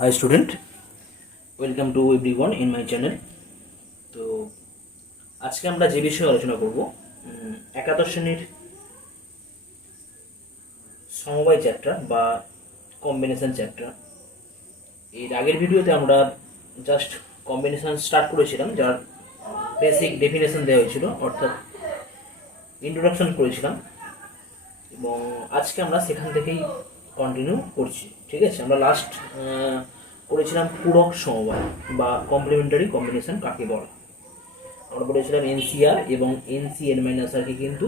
Hi student, welcome to everyone in my channel. তো আজকে আমরা যে বিষয়ে আলোচনা করব একাদশ শ্রেণীর সমবায় চ্যাপ্টার বা কম্বিনেশন চ্যাপ্টার। এর আগের ভিডিওতে আমরা জাস্ট কম্বিনেশন স্টার্ট করেছিলাম, যার বেসিক ডেফিনেশন দেওয়া হয়েছিল, অর্থাৎ ইন্ট্রোডাকশন করেছিলাম, এবং আজকে আমরা সেখান থেকেই কন্টিনিউ করছি। ঠিক আছে, আমরা লাস্ট করেছিলাম পূরক সমবায় বা কমপ্লিমেন্টারি কম্বিনেশন কাকে বলে। আমরা বলেছিলাম এনসিআর এবং এনসিএন-আরকে কিন্তু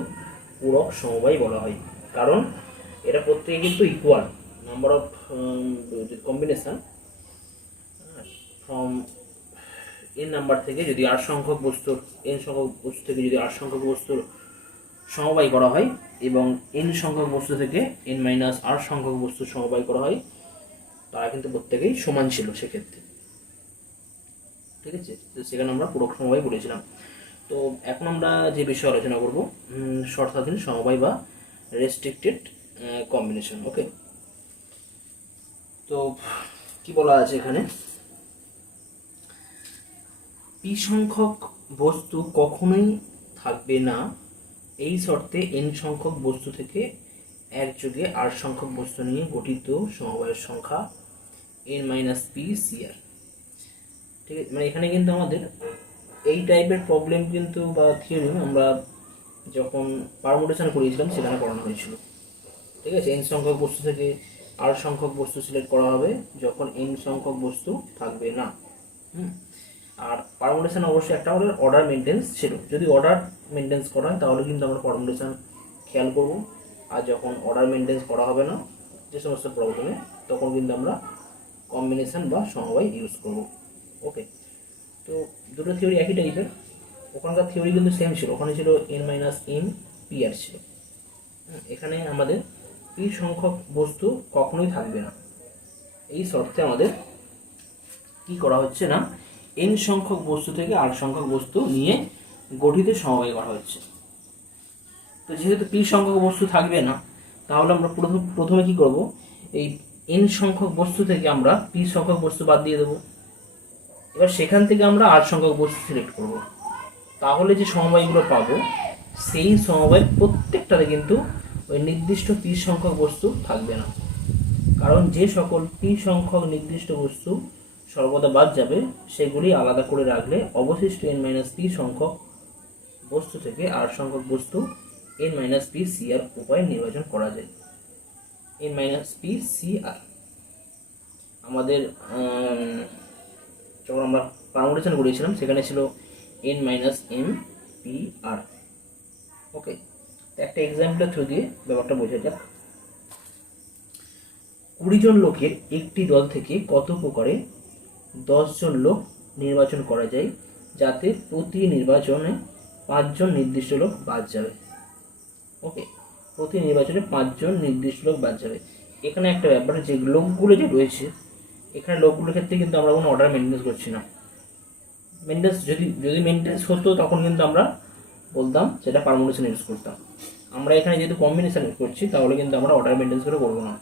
পূরক সমবায় বলা হয়, কারণ এটা প্রত্যেকে কিন্তু equal number of combination from N number থেকে যদি আর সংখ্যক বস্তুর এন সংখ্যক বস্তু থেকে যদি আর সংখ্যক বস্তুর সমবায় করা হয় এবং এন সংখ্যক বস্তু থেকে এন মাইনাস আর সংখ্যক বস্তুর সমবায় করা হয়, তারা কিন্তু প্রত্যেকেই সমান ছিল সেক্ষেত্রে। ঠিক আছে, তো সেখানে আমরা পূরক সমবায় বলেছিলাম। তো এখন আমরা যে বিষয়ে আলোচনা করব শর্তাধীন সমবায় বা রেস্ট্রিক্টেড কম্বিনেশন। ওকে, তো কি বলা আছে এখানে, পি সংখ্যক বস্তু কখনোই থাকবে না এই শর্তে এন সংখ্যক বস্তু থেকে একযোগে আর সংখ্যক বস্তু নিয়ে গঠিত সমবায়ের সংখ্যা এন মাইনাস পি সিআর। ঠিক আছে, মানে এখানে কিন্তু আমাদের এই টাইপের প্রবলেম কিন্তু বা থিওরি আমরা যখন পারমুটেশন করিয়েছিলাম সেখানে পড়ানো হয়েছিল। ঠিক আছে, এন সংখ্যক বস্তু থেকে আর সংখ্যক বস্তু সিলেক্ট করা হবে যখন এন সংখ্যক বস্তু থাকবে না। আর পারমুটেশন অবশ্যই একটা আমাদের অর্ডার মেনটেন্স ছিল, যদি অর্ডার মেনটেন্স করা হয় তাহলে কিন্তু আমরা পারমুটেশন খেয়াল করব, আর যখন অর্ডার মেনটেন্স করা হবে না যে সমস্ত প্রবলেমে, তখন কিন্তু আমরা কম্বিনেশন বা সমবায় ইউজ করব। ওকে, তো দুটো থিওরি একই টাইপের, ওখানকার থিওরি কিন্তু সেম ছিল, ওখানে ছিল N minus M P R ছিল। এখানে আমাদের পি সংখ্যক বস্তু কখনোই থাকবে না এই শর্তে আমাদের কি করা হচ্ছে না, এন সংখ্যক বস্তু থেকে আর সংখ্যক বস্তু নিয়ে গঠিত সমবায় করা হচ্ছে। তো যেহেতু পি সংখ্যক বস্তু থাকবে না, তাহলে আমরা প্রথমে কি করব, এই এন সংখ্যক বস্তু থেকে আমরা পি সংখ্যক বস্তু বাদ দিয়ে দেবো। এবার সেখান থেকে আমরা আর সংখ্যক বস্তু সিলেক্ট করব, তাহলে যে সমবায়গুলো পাবো সেই সমবায়ের প্রত্যেকটাতে কিন্তু ওই নির্দিষ্ট পি সংখ্যক বস্তু থাকবে না, কারণ যে সকল পি সংখ্যক নির্দিষ্ট বস্তু সর্বদা বাদ যাবে সেগুলি আলাদা করে রাখলে অবশিষ্ট এন মাইনাস পি সংখ্যক বস্তু থেকে আর সংখ্যক বস্তু এন মাইনাস পি সি আর উপায়ে নির্বাচন করা যায়। এন মাইনাস পি সি আর আমাদের যখন আমরা পারমুটেশন করেছিলাম সেখানে ছিল N minus M P R. ওকে, একটা এক্সাম্পলের থ্রু দিয়ে ব্যাপারটা বোঝা যাক। 20 জন লোকের একটি দল থেকে কত প্রকারে 10 জন লোক নির্বাচন করা যায় যাতে প্রতি নির্বাচনে 5 জন নির্দিষ্ট লোক বাদ যাবে। ওকে, প্রতি নির্বাচনে 5 জন নির্দিষ্ট লোক বাদ যাবে। এখানে একটা ব্যাপার, যে লোকগুলো যে রয়েছে এখানে লোকগুলোর ক্ষেত্রে কিন্তু আমরা কোনো অর্ডার মেনটেন্স করছি না। মেনটেন্স যদি মেনটেন্স হতো তখন কিন্তু আমরা বলতাম সেটা পারমুটেশন ইউজ করতাম। আমরা এখানে যেহেতু কম্বিনেশন ইউজ করছি তাহলে কিন্তু আমরা অর্ডার মেনটেন্স করে করবো না।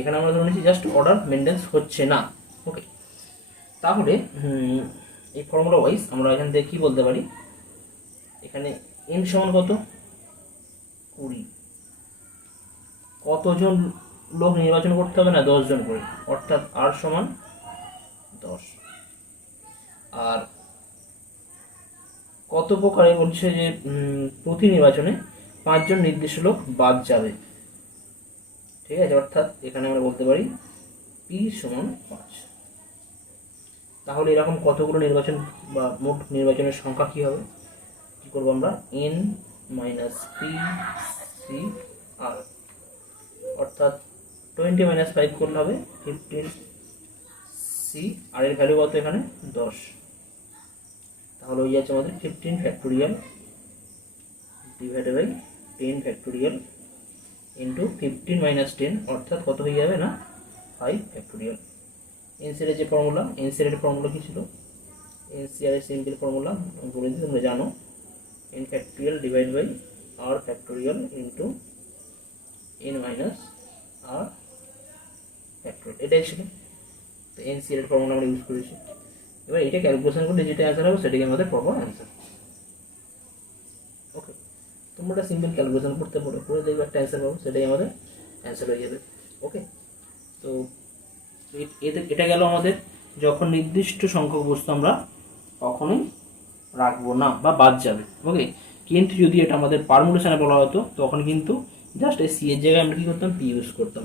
এখানে আমরা ধরে নিচ্ছি জাস্ট অর্ডার মেনটেন্স হচ্ছে না। ওকে, তাহলে এই ফর্মুলা ওয়াইজ আমরা এখান থেকে কী বলতে পারি, এখানে এন সমান কত 20, কতজন লোক নির্বাচন করতে হবে না 10 জন করে, অর্থাৎ আর সমান 10। আর কত প্রকারে বলছে যে প্রতি নির্বাচনে 5 জন নির্দিষ্ট লোক বাদ যাবে। ঠিক আছে, অর্থাৎ এখানে আমরা বলতে পারি পি সমান 5। তাহলে এরকম কতগুলো নির্বাচন বা মোট নির্বাচনের সংখ্যা কি হবে, কি করবো আমরা, এন মাইনাস পি সি আর, অর্থাৎ 20 মাইনাস 5 করলে হবে 15 সি, আর এর ভ্যালু কত এখানে 10, তাহলে হয়ে যাচ্ছে আমাদের 15 factorial divided by 10 factorial into 15 minus 10, অর্থাৎ কত হয়ে যাবে না 5 ফ্যাক্টোরিয়াল। এনসিআর যে ফর্মুলা, এনসিআর ফর্মুলা কি ছিল, এনসিআর সিম্পল ফর্মুলা বলে দিই, তোমরা জানো, N factorial divide by R factorial into N minus R factorial, এটাই ছিল। তো এনসিএল এর ফর্মুলা আমরা ইউজ করেছি। এবার এটা ক্যালকুলেশন করে যেটা অ্যান্সার হবে সেটাকে আমাদের প্রপার অ্যান্সার। ওকে, তোমরা একটা সিম্পল ক্যালকুলেশন করতে পারো, করে দেখবে একটা অ্যান্সার পাবো, সেটাই আমাদের অ্যান্সার হয়ে যাবে। ওকে, তো এটা গেল আমাদের যখন নির্দিষ্ট সংখ্যক বস্তু আমরা কখনোই রাখবো না বা বাদ যাবে। ওকে, কিন্তু যদি এটা আমাদের পারমুটেশনে বলা হতো তখন কিন্তু জাস্ট এই সি এর জায়গায় আমরা কি করতাম, পি ইউজ করতাম।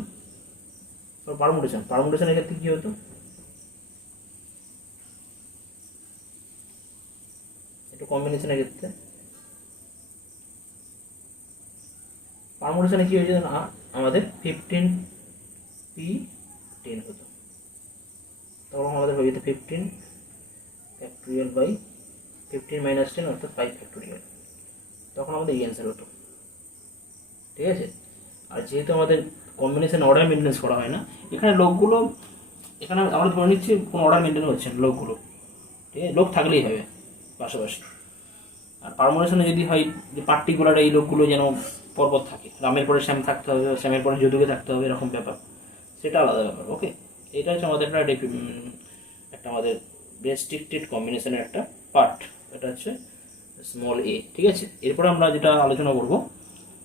পারমুটেশনের ক্ষেত্রে কি হতো, একটু কম্বিনেশনের ক্ষেত্রে পারমুটেশনে কি হয়েছে না, আমাদের 15p10 হতো, তখন আমাদের হয়ে যেত 15 ফ্যাক্টোরিয়াল বাই 15 - 10 অর্থাৎ 5 ফ্যাক্টোরিয়াল, তখন আমাদের এই অ্যান্সার হতো। ঠিক আছে, আর যেহেতু আমাদের কম্বিনেশন অর্ডার মেনটেন্স করা হয় না, এখানে লোকগুলো, এখানে আমরা ধরে নিচ্ছি কোনো অর্ডার মেনটেন হচ্ছে না লোকগুলো, ঠিক আছে, লোক থাকলেই হবে পাশাপাশি। আর পারমুটেশনে যদি হয় যে পার্টিকুলার এই লোকগুলো যেন পরপর থাকে, রামের পরে শ্যাম থাকতে হবে, শ্যামের পরে যদুকে থাকতে হবে, এরকম ব্যাপার, সেটা আলাদা ব্যাপার। ওকে, এটা হচ্ছে আমাদের একটা আমাদের রেস্ট্রিক্টেড কম্বিনেশনের একটা পার্ট, এটা হচ্ছে স্মল এ। ঠিক আছে, এরপরে আমরা যেটা আলোচনা করব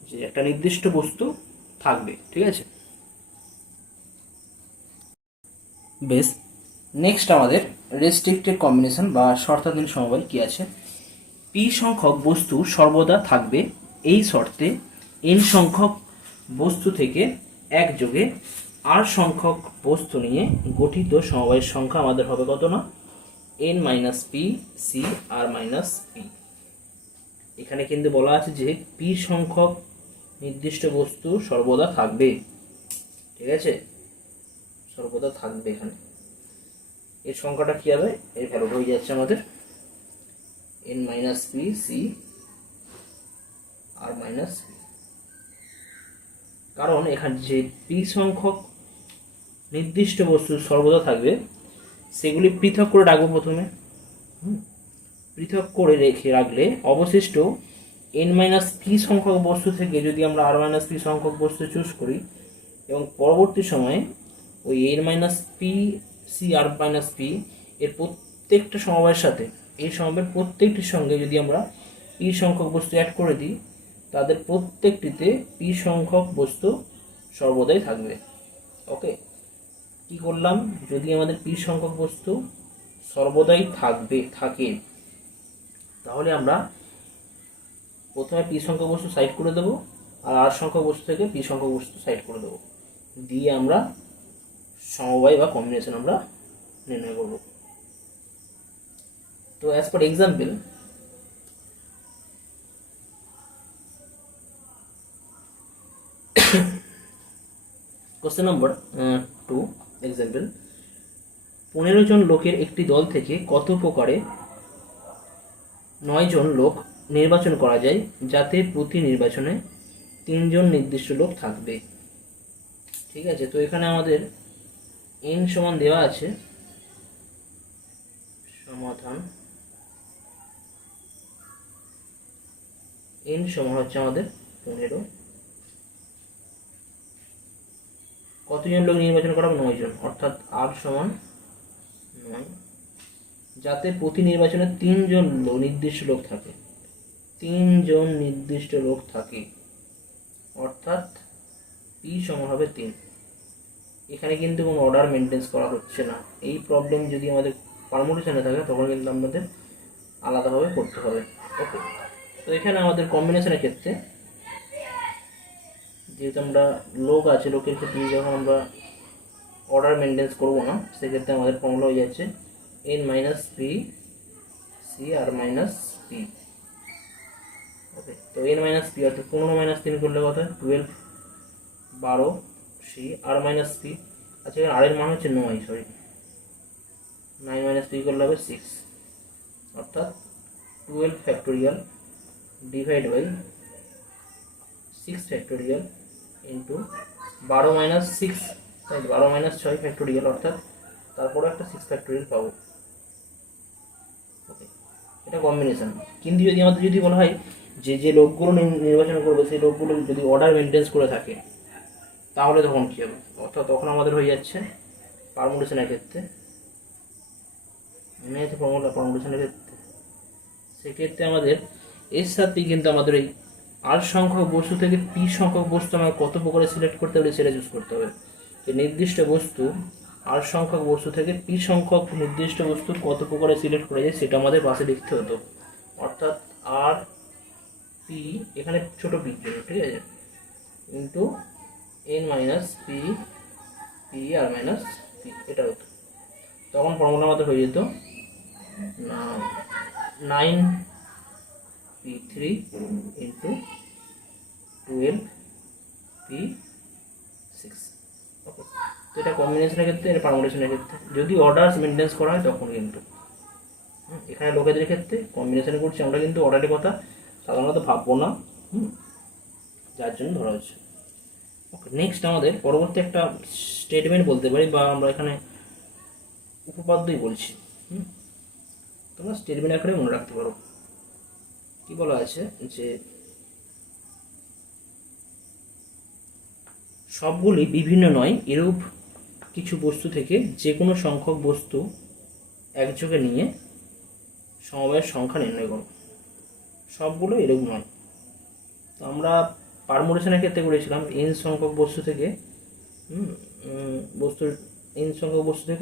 যে একটা নির্দিষ্ট বস্তু থাকবে। ঠিক আছে, বেশ, নেক্সট আমাদের রেস্ট্রিক্টেড কম্বিনেশন বা শর্তাধীন সমবায় কি আছে, পি সংখ্যক বস্তু সর্বদা থাকবে এই শর্তে এন সংখ্যক বস্তু থেকে একযোগে আর সংখ্যক বস্তু নিয়ে গঠিত সমবায়ের সংখ্যা আমাদের হবে কত না, n - p c r - p। এখানে কিন্তু বলা আছে যে পি সংখ্যক নির্দিষ্ট বস্তু সর্বদা থাকবে। ঠিক আছে, সর্বদা থাকবে, এখানে এর সংখ্যাটা কি হবে, এর ভ্যালুটা হয়ে যাচ্ছে আমাদের n - p c r - p, কারণ এখানে যে পি সংখ্যক নির্দিষ্ট বস্তু সর্বদা থাকবে সেগুলি পৃথক করে রাখবো প্রথমে, পৃথক করে রাখলে অবশিষ্ট n - p সংখ্যক বস্তু থেকে যদি আমরা r - p সংখ্যক বস্তু চুজ করি এবং পরবর্তী সময়ে ওই n - p c r - p এর প্রত্যেকটা সমবায়ের সাথে এই সমবায়ের প্রত্যেকটির সঙ্গে যদি আমরা p সংখ্যক বস্তু অ্যাড করে দিই, তাদের প্রত্যেকটিতে p সংখ্যক বস্তু সর্বদাই থাকবে। ওকে, কি করলাম, যদি আমাদের p সংখ্যক বস্তু সর্বদাই থাকে তাহলে আমরা প্রথমে p সংখ্যক বস্তু সাইড করে দেবো আর r সংখ্যক বস্তু থেকে p সংখ্যক বস্তু সাইড করে দেবো, দিয়ে আমরা সমবায় বা কম্বিনেশন আমরা নির্ণয় করব। তো as per example, question number 2 example, 15 জন লোকের একটি দল থেকে কত প্রকারে 9 জন লোক নির্বাচন করা যায় যাতে প্রতি নির্বাচনে 3 জন নির্দিষ্ট লোক থাকবে। ঠিক আছে, তো এখানে আমাদের n সমান দেওয়া আছে, সমাধান n সমান হচ্ছে আমাদের 15, কতজন লোক নির্বাচন করা হবে, 9 জন, অর্থাৎ r সমান 9, যাতে প্রতি নির্বাচনে 3 জন নির্দিষ্ট লোক থাকে, 3 জন নির্দিষ্ট লোক থাকে, অর্থাৎ p সমান হবে 3। এখানে কিন্তু কোনো অর্ডার মেনটেন্স করা হচ্ছে না। এই প্রবলেম যদি আমাদের পারমুটেশনে থাকে তখন কিন্তু আমাদের আলাদাভাবে করতে হবে। ওকে, তো এখানে আমাদের কম্বিনেশনের ক্ষেত্রে যেহেতু আমরা লোক আছে, লোকের ক্ষেত্রে যখন আমরা অর্ডার মেনটেন্স করবো না, সেক্ষেত্রে আমাদের ফর্মুলা হয়ে যাচ্ছে n - p c r - p। ওকে, তো n - p অর্থাৎ 15 - 3 করলে কত হয়, 12, 12 c r - p। আচ্ছা, এখানে r এর মান হচ্ছে 9, সরি 9 - p করলে হবে 6, অর্থাৎ 12 factorial divide by 6 factorial into 12 - 6, তাই 12 - 6 ফ্যাক্টোরিয়াল, অর্থাৎ তারপরে একটা 6 ফ্যাক্টোরিয়াল পাবো। ওকে, এটা কম্বিনেশন। কিন্তু যদি আমাদের যদি বলা হয় যে যে লোকগুলো নির্বাচন করবে সেই লোকগুলো যদি অর্ডার মেনটেন্স করে থাকে তাহলে তখন কী হবে, অর্থাৎ তখন আমাদের হয়ে যাচ্ছে পারমুটেশনের ক্ষেত্রে মনে আছে ফর্মুলা পারমুটেশনের ক্ষেত্রে, সেক্ষেত্রে আমাদের এর সাথেই কিন্তু আমাদের এই আর সংখ্যক বস্তু থেকে পি সংখ্যক বস্তু আমরা কত প্রকারে সিলেক্ট করতে পারি সেটা চুজ করতে হবে। যে নির্দিষ্ট বস্তু আর সংখ্যক বস্তু থেকে পি সংখ্যক নির্দিষ্ট বস্তু কত প্রকারে সিলেক্ট করা যায় সেটা আমাদের পাশে লিখতে হতো। অর্থাৎ আর পি, এখানে ছোটো পির জন্য, ঠিক আছে, into N minus p, p r minus p, এটা হতো। তখন ফর্মুলা আমাদের হয়ে যেত 9p3 ইন্টু 12p6। ওকে, তো এটা কম্বিনেশনের ক্ষেত্রে, এটা পারমুটেশনের ক্ষেত্রে। যদি অর্ডার মেনটেন্স করা হয় তখন কিন্তু এখানে লোকেদের ক্ষেত্রে কম্বিনেশনে করছি আমরা, কিন্তু অর্ডারের কথা সাধারণত ভাববো না, যার জন্য ধরা হচ্ছে। ওকে, নেক্সট আমাদের পরবর্তী একটা স্টেটমেন্ট বলতে পারি, বা আমরা এখানে উপপাদ্যই বলছি। তোমরা স্টেটমেন্ট আকারে মনে রাখতে পারো। কি বলা আছে যে সবগুলি বিভিন্ন নয়, এরূপ কিছু বস্তু থেকে যে কোনো সংখ্যক বস্তু একযোগে নিয়ে সমবায়ের সংখ্যা নির্ণয় করো। সবগুলো এরূপ নয়। তো আমরা পারমুটেশনের ক্ষেত্রে করেছিলাম এন সংখ্যক বস্তু থেকে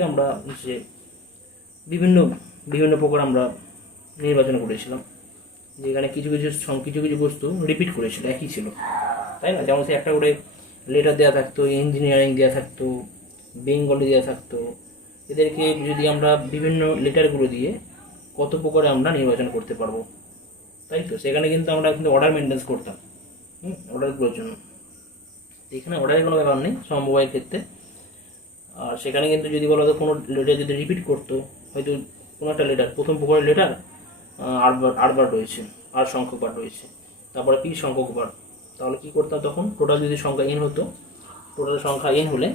আমরা যে বিভিন্ন বিভিন্ন প্রকার আমরা নির্বাচন করেছিলাম, যেখানে কিছু কিছু বস্তু রিপিট করেছিল, একই ছিল, তাই না? যেমন সে একটা করে লেটার দেওয়া থাকতো, ইঞ্জিনিয়ারিং দেওয়া থাকতো, বেঙ্গলি দেওয়া থাকতো। এদেরকে যদি আমরা বিভিন্ন লেটারগুলো দিয়ে কত প্রকারে আমরা নির্বাচন করতে পারবো, তাই তো? সেখানে কিন্তু আমরা কিন্তু অর্ডার মেনটেন্স করতাম অর্ডারগুলোর জন্য। এখানে অর্ডারের কোনো ব্যাপার নেই সমবায়ের ক্ষেত্রে। আর সেখানে কিন্তু যদি বলো তো কোনো লেটার যদি রিপিট করতো, হয়তো কোনো একটা লেটার, প্রথম প্রকারের লেটার আটবার রয়েছে, আর সংখ্যক বার রয়েছে, তারপরে পি সংখ্যক বার, তাহলে কী করতাম তখন? টোটাল যদি সংখ্যা এন হতো, টোটাল সংখ্যা এন হলে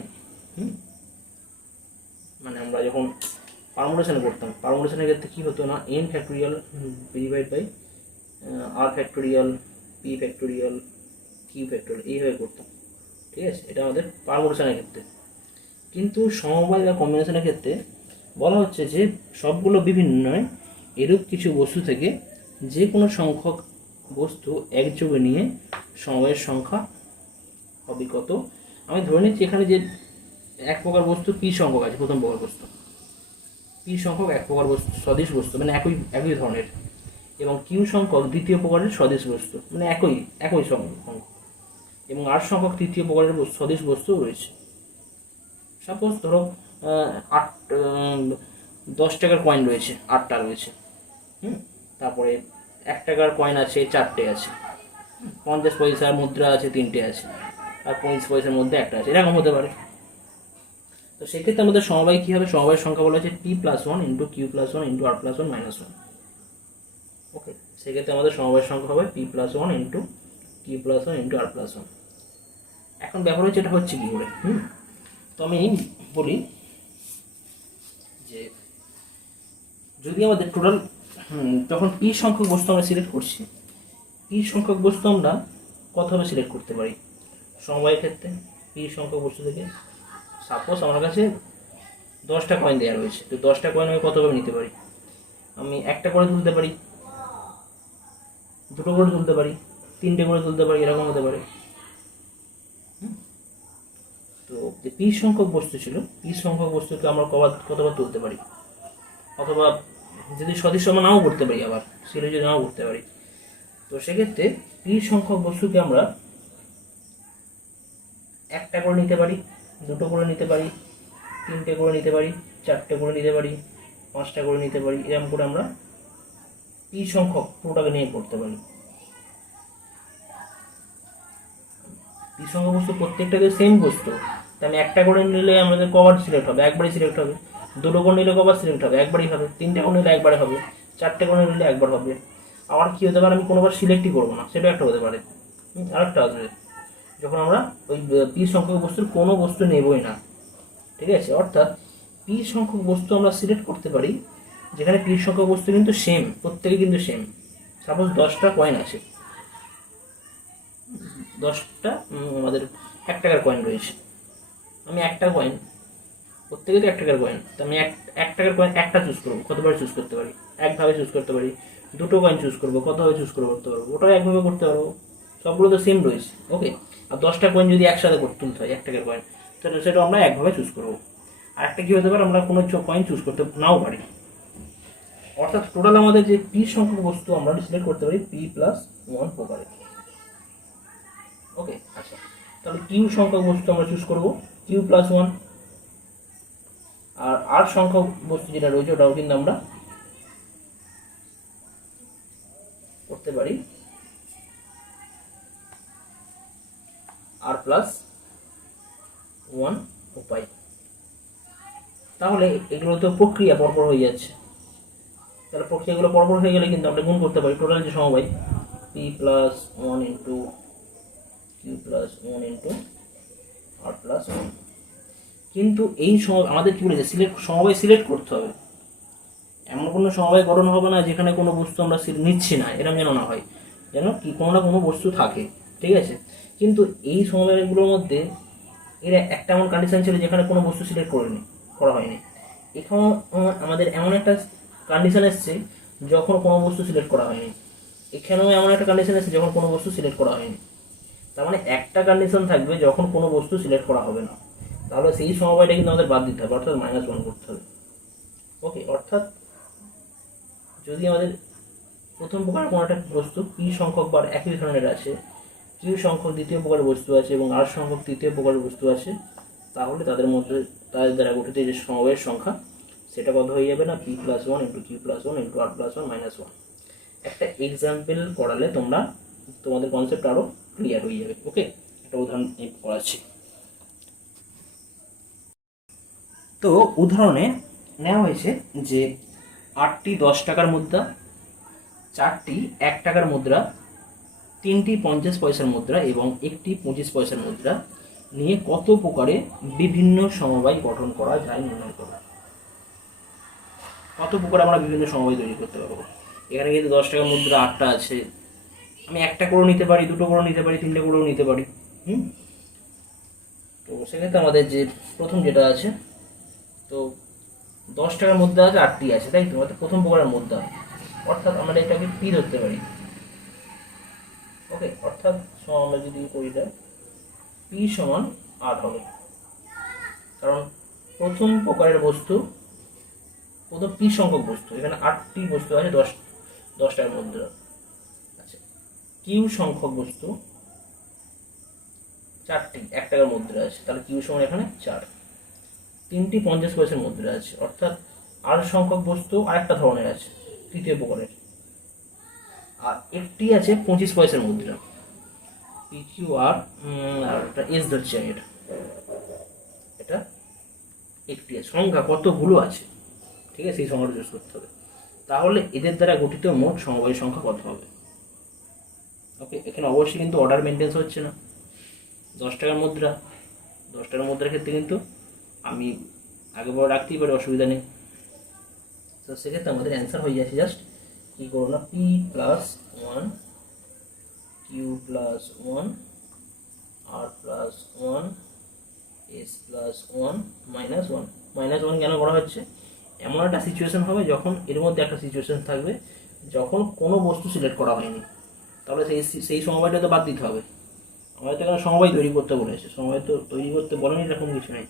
মানে আমরা যখন পারমুটেশন করতাম, পারমুটেশনের ক্ষেত্রে কী হতো না, N factorial divide by R factorial, P factorial, Q factorial, এইভাবে করতাম, ঠিক আছে? এটা আমাদের পারমুটেশনের ক্ষেত্রে। কিন্তু সমবায় বা কম্বিনেশনের ক্ষেত্রে বলা হচ্ছে যে সবগুলো বিভিন্ন নয়, এরূপ কিছু বস্তু থেকে যে কোনো সংখ্যক বস্তু একযোগে নিয়ে সমবায়ের সংখ্যা হবে কত। আমি ধরে নিচ্ছি এখানে যে এক প্রকার বস্তু পি সংখ্যক আছে, প্রথম প্রকার বস্তু পি সংখ্যক এক প্রকার বস্তু, সদিশ বস্তু, মানে একই ধরনের, এবং কিউ সংখ্যক দ্বিতীয় প্রকারের সদিশ বস্তু, মানে একই সংখ্যক, এবং আর সংখ্যক তৃতীয় প্রকারের সদিশ বস্তু রয়েছে। সাপোজ ধরো 10 টাকার কয়েন রয়েছে, 8টা রয়েছে, তারপরে 1 টাকার কয়েন আছে 4টে আছে, 50 পয়সার মুদ্রা আছে 3টে আছে, আর 25 পয়সার মধ্যে একটা আছে, এরকম হতে পারে। তো সেক্ষেত্রে আমাদের সমবায় কী হবে? সমবায়ের সংখ্যা বলা হচ্ছে p+1 into q+1 into r+1 -1। ওকে, সেক্ষেত্রে আমাদের সমবায়ের সংখ্যা হবে p+1 into q+1 into r+1। এখন ব্যাপার হচ্ছে এটা হচ্ছে কী করে? তো আমি বলি যে যদি আমাদের টোটাল তখন পি সংখ্যক বস্তু আমরা সিলেক্ট করছি, পি সংখ্যক বস্তু আমরা কতভাবে সিলেক্ট করতে পারি সমবায়ের ক্ষেত্রে? পি সংখ্যক বস্তু থেকে সাপোজ আমার কাছে 10টা কয়েন দেওয়া রয়েছে, তো 10টা কয়েন আমি কতভাবে নিতে পারি? আমি একটা করে তুলতে পারি, দুটো করে তুলতে পারি, 3টে করে তুলতে পারি, এরকম হতে পারে। তো যে পি সংখ্যক বস্তু ছিল, পি সংখ্যক বস্তুকে আমরা কতবার তুলতে পারি, অথবা যদি সদৃশ্য আমরা নাও করতে পারি, আবার সিরিজ যদি নাও করতে পারি, তো সেক্ষেত্রে পি সংখ্যক বস্তুকে আমরা একটা করে নিতে পারি, দুটো করে নিতে পারি, 3টে করে নিতে পারি, 4টে করে নিতে পারি, 5টা করে নিতে পারি, এরকম করে আমরা পি সংখ্যক পুরোটাকে নিয়ে করতে পারি। পি সংখ্যক বস্তু প্রত্যেকটাকে সেম বস্তু, তাই আমি একটা করে নিলে আমাদের কবার সিলেক্ট হবে? একবারই সিলেক্ট হবে। দুটো করে নিলে কবার সিলেক্ট হবে? একবারই হবে। 3টে করে নিলে একবারে হবে। 4টে করে নিলে একবার হবে। আবার কী হতে পারে? আমি কোনোবার সিলেক্টই করবো না, সেটা একটা হতে পারে। আরেকটা আসবে যখন আমরা ওই পি সংখ্যক বস্তুর কোনো বস্তু নেবই না, ঠিক আছে? অর্থাৎ পি সংখ্যক বস্তু আমরা সিলেক্ট করতে পারি যেখানে পি সংখ্যক বস্তু কিন্তু সেম, প্রত্যেকে কিন্তু সেম। সাপোজ 10টা কয়েন আছে, 10টা আমাদের 1 টাকার কয়েন রয়েছে, আমি একটা কয়েন প্রত্যেকে তো 1 টাকার কয়েন, তো আমি 1 টাকার কয়েন একটা চুজ করবো, কতবার চুজ করতে পারি? একভাবে চুজ করতে পারি। দুটো কয়েন চুজ করবো, কতভাবে চুজ করতে পারবো? ওটাও একভাবে করতে পারবো, সবগুলো তো সেম রয়েছে। ওকে, আর 10টা কয়েন যদি একসাথে তুলতে হয় 1 টাকার কয়েন, তাহলে সেটা আমরা একভাবে চুজ করবো। আর একটা কী হতে পারে, আমরা কোনো কয়েন চুজ করতে নাও পারি। অর্থাৎ টোটাল আমাদের যে পি সংখ্যক বস্তু আমরা সিলেক্ট করতে পারি P+1 প্রকারে। ওকে, আচ্ছা, তাহলে কিউ সংখ্যক বস্তু আমরা চুজ করবো Q+1, আর আর সংখ্যক বস্তু যেটা রয়েছে ওটাও কিন্তু আমরা করতে পারি R+1 উপায়। তাহলে এগুলো তো প্রক্রিয়া পরপর হয়ে যাচ্ছে, তাহলে প্রক্রিয়াগুলো পরপর হয়ে গেলে কিন্তু আমরা গুণ করতে পারি টোটাল যে সমবায় P+1 into Q+1 into R+1। কিন্তু এই সময় আমাদের কি বলেছে, সমবায় সিলেক্ট করতে হবে। এমন কোনো সমবায় গঠন হবে না যেখানে কোনো বস্তু আমরা নিচ্ছি না, এরকম যেন না হয়, যেন কি কোনো না কোনো বস্তু থাকে, ঠিক আছে। কিন্তু এই সমবায়গুলোর মধ্যে এর একটা এমন কন্ডিশন ছিল যেখানে কোনো বস্তু সিলেক্ট করা হয়নি। এখানেও আমাদের এমন একটা কন্ডিশন এসছে যখন কোনো বস্তু সিলেক্ট করা হয়নি, এখানেও এমন একটা কন্ডিশন এসছে যখন কোনো বস্তু সিলেক্ট করা হয়নি। তার মানে একটা কন্ডিশন থাকবে যখন কোনো বস্তু সিলেক্ট করা হবে না, তাহলে সেই সমবায়টা কিন্তু আমাদের বাদ দিতে হবে, অর্থাৎ -1 করতে হবে। ওকে, অর্থাৎ যদি আমাদের প্রথম প্রকার কোনো একটা বস্তু পি সংখ্যক বার একই ধরনের আছে, কিউ সংখ্যক দ্বিতীয় প্রকারের বস্তু আছে এবং আর সংখ্যক তৃতীয় প্রকারের বস্তু আছে, তাহলে তাদের মধ্যে তাদের দ্বারা গঠিত যে সমবায়ের সংখ্যা সেটা কত হয়ে যাবে না P+1 into Q+1 into R+1 -1। একটা এক্সাম্পল করালে তোমাদের কনসেপ্ট আরও ক্লিয়ার হয়ে যাবে। ওকে, একটা উদাহরণ করাচ্ছি। তো উদাহরণে নেওয়া হয়েছে যে 8টি 10 টাকার মুদ্রা, 4টি 1 টাকার মুদ্রা, 3টি 50 পয়সার মুদ্রা এবং 1টি 25 পয়সার মুদ্রা নিয়ে কত প্রকারে বিভিন্ন সমবায় গঠন করা যায় নির্ণয় করো। কত প্রকারে আমরা বিভিন্ন সমবায় তৈরি করতে পারবো। এখানে কিন্তু 10 টাকার মুদ্রা 8টা আছে, আমি একটা করেও নিতে পারি, দুটো করেও নিতে পারি, 3টে করেও নিতে পারি। তো সেক্ষেত্রে আমাদের যে প্রথম যেটা আছে, তো 10 টাকার মুদ্রা আছে 8টি আছে, তাই তো, অর্থাৎ প্রথম প্রকারের মুদ্রা, অর্থাৎ আমরা এটাকে পি ধরতে পারি। ওকে, অর্থাৎ আমরা যদি করি এটা পি সমান 8 হবে, কারণ প্রথম প্রকারের বস্তু, প্রথম পি সংখ্যক বস্তু, এখানে 8টি বস্তু আছে 10 টাকার মুদ্রা। আচ্ছা, কিউ সংখ্যক বস্তু 4টি 1 টাকার মুদ্রা আছে, তাহলে কিউ সমান এখানে 4। 3টি 50 পয়সার মুদ্রা আছে, অর্থাৎ আর সংখ্যক বস্তু আরেকটা ধরনের আছে তৃতীয় প্রকারের, আর একটি আছে 25 পয়সার মুদ্রা PQR, আর এটা এস ধরছি আমি, এটা একটি সংখ্যা কতগুলো আছে, ঠিক আছে, সেই সংখ্যাটা চুজ করতে হবে। তাহলে এদের দ্বারা গঠিত মোট সমবায় সংখ্যা কত হবে। ওকে, এখানে অবশ্যই কিন্তু অর্ডার মেনটেন্স হচ্ছে না। 10 টাকার মুদ্রা, 10 টাকার মুদ্রার ক্ষেত্রে কিন্তু আমি আগে পরে রাখতেই পারি, অসুবিধা নেই। তো সেক্ষেত্রে আমাদের অ্যান্সার হয়ে যাচ্ছে জাস্ট কী করবো না, P+1 Q+1 R+1 S+1 -1। -1 কেন করা হচ্ছে, এমন একটা সিচুয়েশন হবে যখন এর মধ্যে একটা সিচুয়েশন থাকবে যখন কোনো বস্তু সিলেক্ট করা হয়নি, তাহলে সেই সমবায়টা তো বাদ দিতে হবে। আমাদের তো এখানে সমবায় তৈরি করতে বলেছে, সমবায় তো তৈরি করতে বলেনি এরকম কিছু নেই।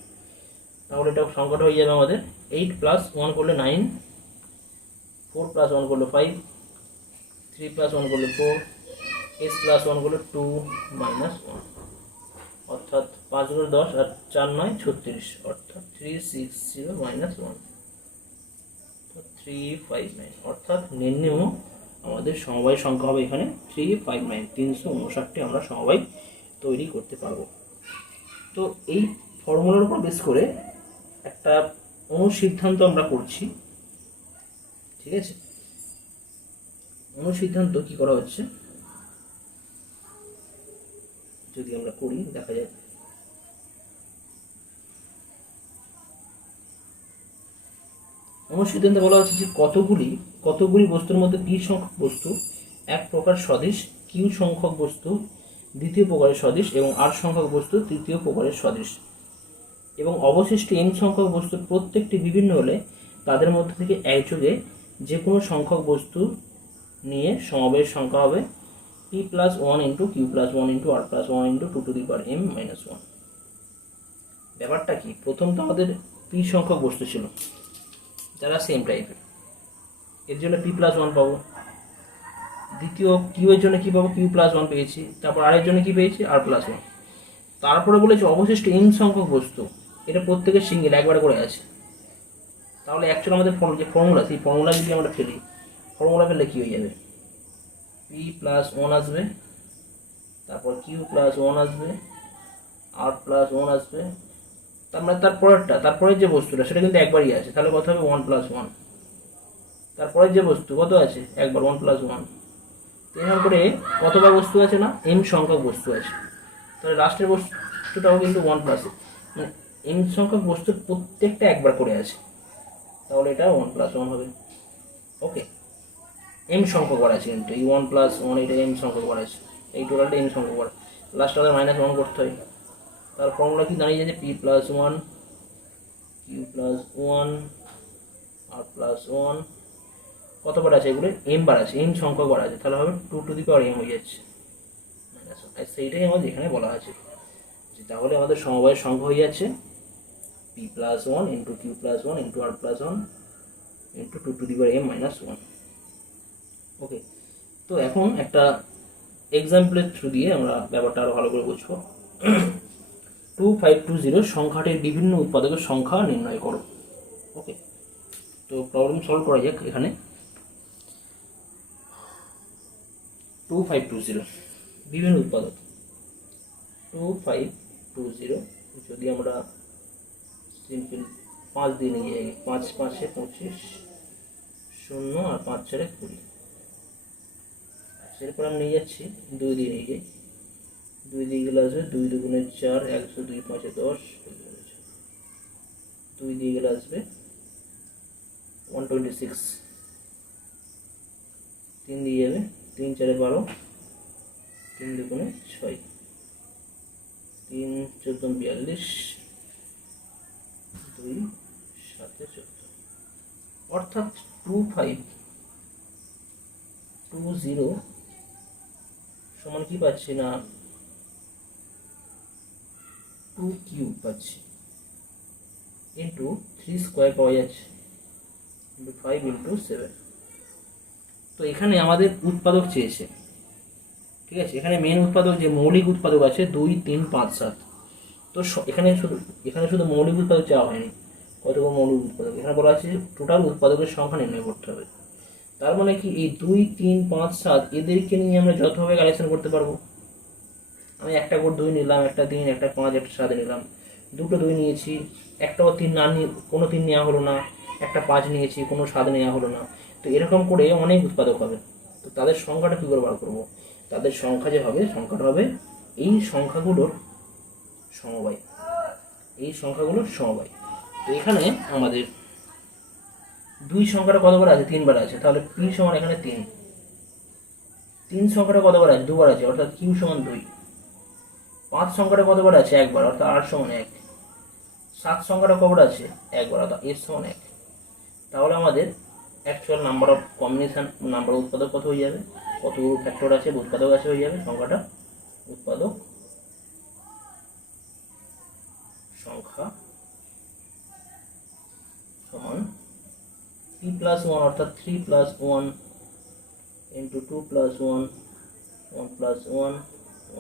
তাহলে এটা সংখ্যাটা হয়ে যাবে আমাদের 8+1 করলে 9, 4+1 করলে 5, 3+1 করলে 4, S+1 করলে 2 -1, অর্থাৎ 5 গুণ 10 আর 4 9 36, অর্থাৎ 360 -1 359, অর্থাৎ নিম্নম আমাদের সমবায় সংখ্যা হবে এখানে 359, 359টি আমরা সমবায় তৈরি করতে পারবো। তো এই ফর্মুলার উপর বেস করে একটা অনুসিদ্ধান্ত আমরা করছি, ঠিক আছে। অনুসিদ্ধান্ত কি করা হচ্ছে যদি আমরা করি দেখা যায়, অনুসিদ্ধান্তে বলা হচ্ছে যে কতগুলি বস্তুর মধ্যে পি সংখ্যক বস্তু এক প্রকার সদিশ, কিউ সংখ্যক বস্তু দ্বিতীয় প্রকারের সদিশ এবং আর সংখ্যক বস্তু তৃতীয় প্রকারের সদিশ। এবং অবশিষ্ট n সংখ্যক বস্তুর প্রত্যেকটি বিভিন্ন হলে তাদের মধ্যে থেকে একযোগে যে কোনো সংখ্যক বস্তু নিয়ে সমবায়ের সংখ্যা হবে p+1 into q+1 into r+1 into 2m-1। ব্যাপারটা কি, প্রথম তো আমাদের p সংখ্যক বস্তু ছিল যারা সেম টাইপের, এর জন্য p+1 পাবো। দ্বিতীয় q এর জন্য কি পাবো, q+1 পেয়েছি। তারপর r এর জন্য কি পেয়েছি, r+1। তারপরে বলেছে অবশিষ্ট n সংখ্যক বস্তু, এটা প্রত্যেকের সিঙ্গেল একবার করে আছে। তাহলে অ্যাকচুয়ালি আমাদের যে ফর্মুলা, সেই ফর্মুলা যদি আমরা ফেলি, ফর্মুলা ফেললে কী হয়ে যাবে, p+1 আসবে, তারপর q+1 আসবে, r+1 আসবে, তারপরের যে বস্তুটা সেটা কিন্তু একবারই আছে, তাহলে কত হবে 1+1। তারপরের যে বস্তু কত আছে, একবার 1+1। এরকম করে কতবার বস্তু আছে না, m সংখ্যক বস্তু আছে। তাহলে লাস্টের বস্তুটাও কিন্তু 1+, মানে m সংখ্যক বস্তুর প্রত্যেকটা একবার করে আছে, তাহলে এটা 1+1 হবে। ওকে, m সংখ্যক বার আছে কিন্তু এই 1+1 এটা m সংখ্যক বার আছে, এই টোটালটা m সংখ্যক বার। লাস্টে আমাদের -1 করতে হয়। তার ফর্মুলা কি দাঁড়িয়ে যাচ্ছে, p+1 q+1 r+1, কতবার আছে এগুলো, m বার আছে, m সংখ্যক বার আছে, তাহলে হবে 2m হয়ে যাচ্ছে -1। সেইটাই আমাদের এখানে বলা আছে যে তাহলে আমাদের সমবায়ের সংখ্যা হয়ে যাচ্ছে p+1 into q+1 into r+1 into 2m-1। ওকে, তো এখন একটা এক্সাম্পলের থ্রু দিয়ে আমরা ব্যাপারটা আরও ভালো করে বুঝবো। 2520 সংখ্যাটির বিভিন্ন উৎপাদকের সংখ্যা নির্ণয় করো। ওকে, তো প্রবলেম সলভ করা যাক। এখানে 2520 বিভিন্ন উৎপাদক, 2520 যদি আমরা সিম্পল 5 দিয়ে নিয়ে যাই, 5 5 25, 0 আর 5 4 20। এরপর আমি নিয়ে যাচ্ছি 2 দিয়ে নিয়ে যাই, 2 দিয়ে গেলে আসবে 2 2 4, 100 2 5 10, 2 দিয়ে গেলে আসবে 126, 3 দিয়ে যাবে 3 4 12, 3 2 6, 3 14 42, 2 7 14, অর্থাৎ 2520 সমান কি পাচ্ছি না, 2 কিউব পাচ্ছি, ইন্টু 3 স্কোয়ার পাওয়া যাচ্ছে, ইন্টু 5 ইন্টু 7। তো এখানে আমাদের উৎপাদক চেয়েছে, ঠিক আছে। এখানে মেন উৎপাদক যে মৌলিক উৎপাদক আছে 2 3 5 7। তো এখানে শুধু মৌলিক উৎপাদক চাওয়া হয়নি, কতগুলো মৌলিক উৎপাদক এখানে বলা আছে, টোটাল উৎপাদকের সংখ্যা নির্ণয় করতে হবে। তার মানে কি, এই 2 3 5 7 এদেরকে নিয়ে আমরা যতভাবে কালেকশন করতে পারবো। আমি একটা করে 2 নিলাম, একটা 3, একটা 5, একটা 7 নিলাম, দুটো 2 নিয়েছি, একটাও 3 না নিয়ে কোনো 3 নেওয়া হলো না, একটা 5 নিয়েছি, কোনো 7 নেওয়া হলো না। তো এরকম করে অনেক উৎপাদক হবে। তো তাদের সংখ্যাটা কী করে বার করবো, তাদের সংখ্যা যে হবে, সংখ্যাটা হবে এই সংখ্যাগুলোর সমবায়, এই সংখ্যাগুলোর সমবায়। তো এখানে আমাদের 2 সংখ্যাটা কতবার আছে, 3 বার আছে, তাহলে p সমান এখানে 3। 3 সংখ্যাটা কতবার আছে, 2 বার আছে, অর্থাৎ q সমান 2। 5 সংখ্যাটা কতবার আছে, 1 বার, অর্থাৎ r সমান 1। 7 সংখ্যাটা কবার আছে, 1 বার, অর্থাৎ s সমান 1। তাহলে আমাদের actual number of combination, number উৎপাদক কত হয়ে যাবে, কতগুলো ফ্যাক্টর আছে, উৎপাদক আছে, হয়ে যাবে সংখ্যাটা, উৎপাদক সংখ্যা সমান p+1 অর্থাৎ 3 + 1 ইন্টু 2 + 1, 1 + 1,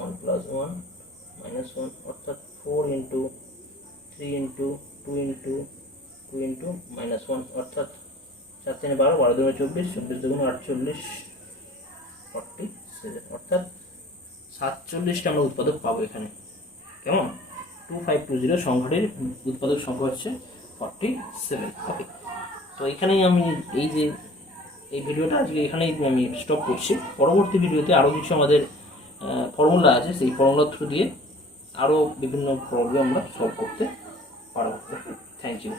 1 + 1 -1, অর্থাৎ 4 ইন্টু 3 ইন্টু 2 ইন্টু 2 ইন্টু -1, অর্থাৎ 4 3 12, 12 2 24, 24 2 48, 47, অর্থাৎ 47টা আমরা উৎপাদক পাবো এখানে। কেমন, 2520 সংখ্যাটির উৎপাদক সংখ্যা হচ্ছে 47। ওকে, তো এখানেই আমি এই ভিডিওটা আজকে এখানেই আমি স্টপ করছি। পরবর্তী ভিডিওতে আরও কিছু আমাদের ফর্মুলা আছে, সেই ফর্মুলার থ্রু দিয়ে আরও বিভিন্ন প্রবলেম আমরা সলভ করতে পারবো। ওকে, থ্যাংক ইউ।